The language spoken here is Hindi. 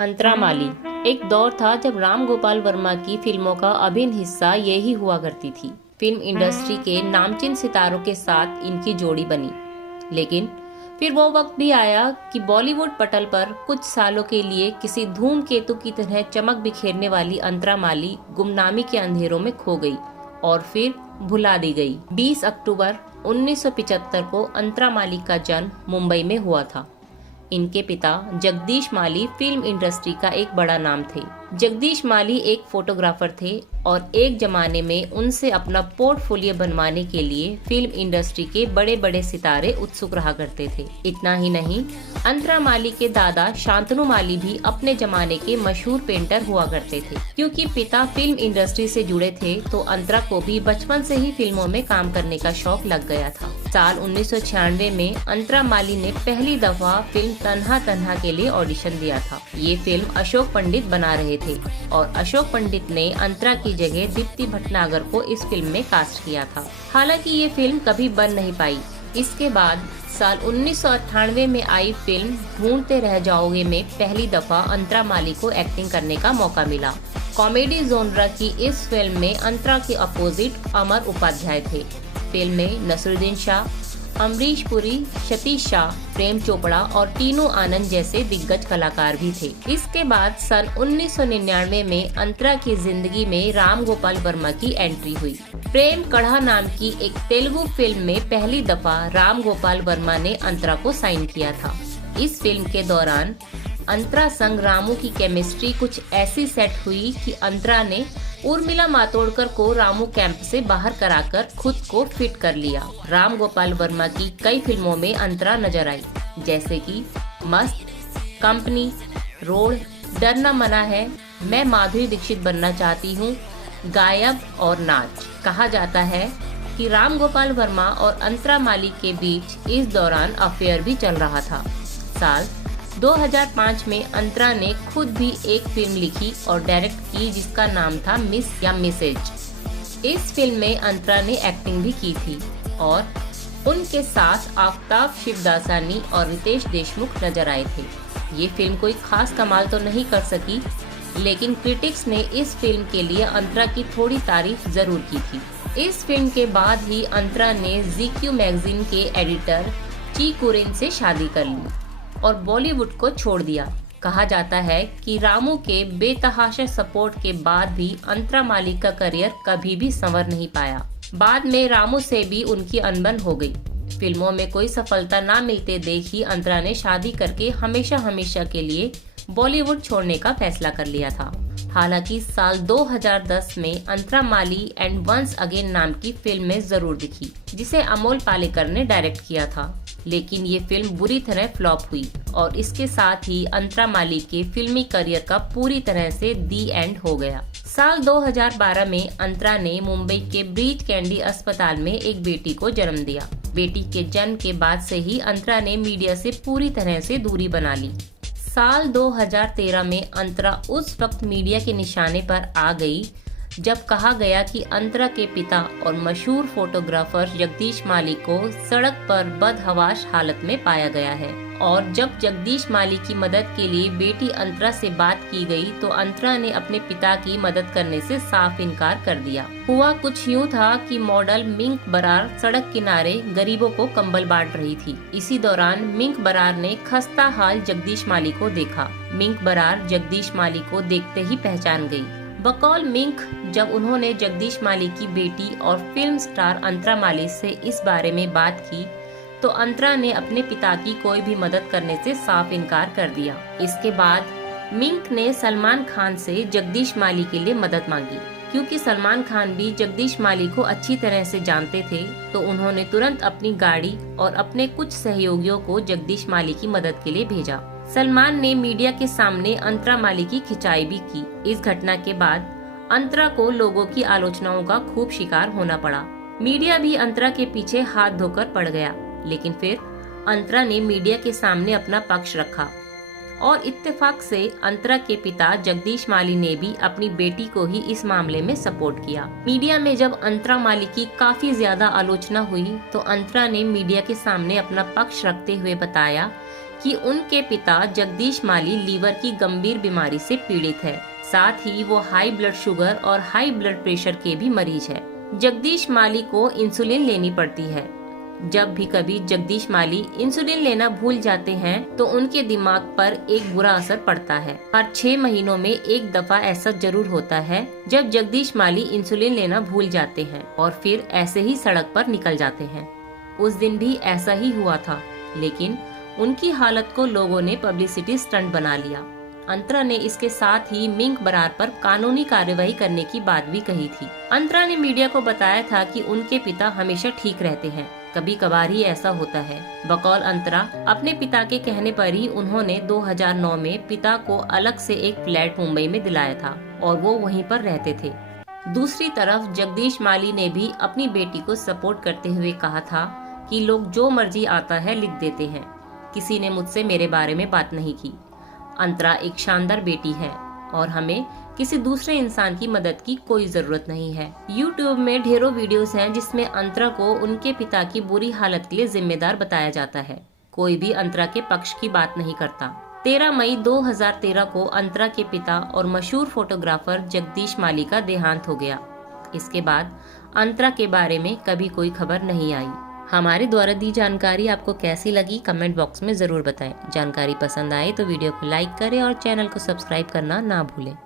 अंतरा माली। एक दौर था जब राम गोपाल वर्मा की फिल्मों का अभिन्न हिस्सा यही हुआ करती थी। फिल्म इंडस्ट्री के नामचीन सितारों के साथ इनकी जोड़ी बनी। लेकिन फिर वो वक्त भी आया कि बॉलीवुड पटल पर कुछ सालों के लिए किसी धूमकेतु की तरह चमक बिखेरने वाली अंतरा माली गुमनामी के अंधेरों में खो गई और फिर भुला दी गई। 20 अक्टूबर 1975 को अंतरा माली का जन्म मुंबई में हुआ था। इनके पिता जगदीश माली फिल्म इंडस्ट्री का एक बड़ा नाम थे। जगदीश माली एक फोटोग्राफर थे और एक जमाने में उनसे अपना पोर्टफोलियो बनवाने के लिए फिल्म इंडस्ट्री के बड़े बड़े सितारे उत्सुक रहा करते थे। इतना ही नहीं, अंतरा माली के दादा शांतनु माली भी अपने जमाने के मशहूर पेंटर हुआ करते थे। क्योंकि पिता फिल्म इंडस्ट्री से जुड़े थे तो अंतरा को भी बचपन से ही फिल्मों में काम करने का शौक लग गया था। साल 1996 में अंतरा माली ने पहली दफा फिल्म तन्हा तन्हा के लिए ऑडिशन दिया था। ये फिल्म अशोक पंडित बना रहे थे और अशोक पंडित ने अंतरा की जगह दीप्ति भटनागर को इस फिल्म में कास्ट किया था। हालांकि ये फिल्म कभी बन नहीं पाई। इसके बाद साल 1998 में आई फिल्म ढूंढते रह जाओगे में पहली दफा अंतरा माली को एक्टिंग करने का मौका मिला। कॉमेडी जोनरा की इस फिल्म में अंतरा के अपोजिट अमर उपाध्याय थे। फिल्म में नसरुद्दीन शाह, अमरीश पुरी, सतीश शाह, प्रेम चोपड़ा और टीनू आनंद जैसे दिग्गज कलाकार भी थे। इसके बाद सन 1999 में अंतरा की जिंदगी में राम गोपाल वर्मा की एंट्री हुई। प्रेम कढ़ा नाम की एक तेलुगु फिल्म में पहली दफा राम गोपाल वर्मा ने अंतरा को साइन किया था। इस फिल्म के दौरान अंतरा संग रामू की केमिस्ट्री कुछ ऐसी सेट हुई कि अंतरा ने उर्मिला मातोडकर को रामू कैंप से बाहर कराकर खुद को फिट कर लिया। राम गोपाल वर्मा की कई फिल्मों में अंतरा नजर आई, जैसे कि मस्त, कंपनी, रोड, डरना मना है, मैं माधुरी दीक्षित बनना चाहती हूँ, गायब और नाच। कहा जाता है कि राम गोपाल वर्मा और अंतरा माली के बीच इस दौरान अफेयर भी चल रहा था। साल 2005 में अंतरा ने खुद भी एक फिल्म लिखी और डायरेक्ट की जिसका नाम था मिस या मिसेज। इस फिल्म में अंतरा ने एक्टिंग भी की थी और उनके साथ आफ्ताब शिवदासानी और रितेश देशमुख नजर आए थे। ये फिल्म कोई खास कमाल तो नहीं कर सकी, लेकिन क्रिटिक्स ने इस फिल्म के लिए अंतरा की थोड़ी तारीफ जरूर की थी। इस फिल्म के बाद ही अंतरा ने जीक्यू मैगजीन के एडिटर ची कुरेन से शादी कर ली और बॉलीवुड को छोड़ दिया। कहा जाता है कि रामू के बेतहाशा सपोर्ट के बाद भी अंतरा माली का करियर कभी भी संवर नहीं पाया। बाद में रामू से भी उनकी अनबन हो गई। फिल्मों में कोई सफलता ना मिलते देख ही अंतरा ने शादी करके हमेशा हमेशा के लिए बॉलीवुड छोड़ने का फैसला कर लिया था। हालांकि साल 2010 में अंतरा माली एंड वंस अगेन नाम की फिल्म में जरूर दिखी, जिसे अमोल पालेकर ने डायरेक्ट किया था। लेकिन ये फिल्म बुरी तरह फ्लॉप हुई और इसके साथ ही अंतरा माली के फिल्मी करियर का पूरी तरह से दी एंड हो गया। साल 2012 में अंतरा ने मुंबई के ब्रीच कैंडी अस्पताल में एक बेटी को जन्म दिया। बेटी के जन्म के बाद से ही अंतरा ने मीडिया से पूरी तरह से दूरी बना ली। साल 2013 में अंतरा उस वक्त मीडिया के निशाने पर आ गई जब कहा गया कि अंतरा के पिता और मशहूर फोटोग्राफर जगदीश माली को सड़क पर बदहवास हालत में पाया गया है। और जब जगदीश माली की मदद के लिए बेटी अंतरा से बात की गई तो अंतरा ने अपने पिता की मदद करने से साफ इनकार कर दिया। हुआ कुछ यूँ था कि मॉडल मिंक बरार सड़क किनारे गरीबों को कंबल बांट रही थी। इसी दौरान मिंक बरार ने खस्ता हाल जगदीश माली को देखा। मिंक बरार जगदीश माली को देखते ही पहचान गई। बकौल मिंक जब उन्होंने जगदीश माली की बेटी और फिल्म स्टार अंतरा माली से इस बारे में बात की तो अंतरा ने अपने पिता की कोई भी मदद करने से साफ इनकार कर दिया। इसके बाद मिंक ने सलमान खान से जगदीश माली के लिए मदद मांगी। क्योंकि सलमान खान भी जगदीश माली को अच्छी तरह से जानते थे तो उन्होंने तुरंत अपनी गाड़ी और अपने कुछ सहयोगियों को जगदीश माली की मदद के लिए भेजा। सलमान ने मीडिया के सामने अंतरा माली की खिंचाई भी की। इस घटना के बाद अंतरा को लोगों की आलोचनाओं का खूब शिकार होना पड़ा। मीडिया भी अंतरा के पीछे हाथ धोकर पड़ गया, लेकिन फिर अंतरा ने मीडिया के सामने अपना पक्ष रखा और इत्तेफाक से अंतरा के पिता जगदीश माली ने भी अपनी बेटी को ही इस मामले में सपोर्ट किया। मीडिया में जब अंतरा माली की काफी ज्यादा आलोचना हुई तो अंतरा ने मीडिया के सामने अपना पक्ष रखते हुए बताया कि उनके पिता जगदीश माली लीवर की गंभीर बीमारी से पीड़ित है। साथ ही वो हाई ब्लड शुगर और हाई ब्लड प्रेशर के भी मरीज है। जगदीश माली को इंसुलिन लेनी पड़ती है। जब भी कभी जगदीश माली इंसुलिन लेना भूल जाते हैं तो उनके दिमाग पर एक बुरा असर पड़ता है। हर 6 महीनों में एक दफा ऐसा जरूर होता है जब जगदीश माली इंसुलिन लेना भूल जाते हैं और फिर ऐसे ही सड़क पर निकल जाते हैं। उस दिन भी ऐसा ही हुआ था, लेकिन उनकी हालत को लोगों ने पब्लिसिटी स्टंट बना लिया। अंतरा ने इसके साथ ही मिंक बरार पर कानूनी कार्यवाही करने की बात भी कही थी। अंतरा ने मीडिया को बताया था कि उनके पिता हमेशा ठीक रहते हैं, कभी कभार ही ऐसा होता है। बकौल अंतरा, अपने पिता के कहने पर ही उन्होंने 2009 में पिता को अलग से एक फ्लैट मुंबई में दिलाया था और वो वहीं पर रहते थे। दूसरी तरफ जगदीश माली ने भी अपनी बेटी को सपोर्ट करते हुए कहा था कि लोग जो मर्जी आता है लिख देते हैं, किसी ने मुझसे मेरे बारे में बात नहीं की। अंतरा एक शानदार बेटी है और हमें किसी दूसरे इंसान की मदद की कोई जरूरत नहीं है। YouTube में ढेरों वीडियोस हैं जिसमें अंतरा को उनके पिता की बुरी हालत के लिए जिम्मेदार बताया जाता है। कोई भी अंतरा के पक्ष की बात नहीं करता। 13 मई 2013 को अंतरा के पिता और मशहूर फोटोग्राफर जगदीश माली का देहांत हो गया। इसके बाद अंतरा के बारे में कभी कोई खबर नहीं आई। हमारे द्वारा दी जानकारी आपको कैसी लगी कमेंट बॉक्स में जरूर बताएं। जानकारी पसंद आए तो वीडियो को लाइक करें और चैनल को सब्सक्राइब करना ना भूलें।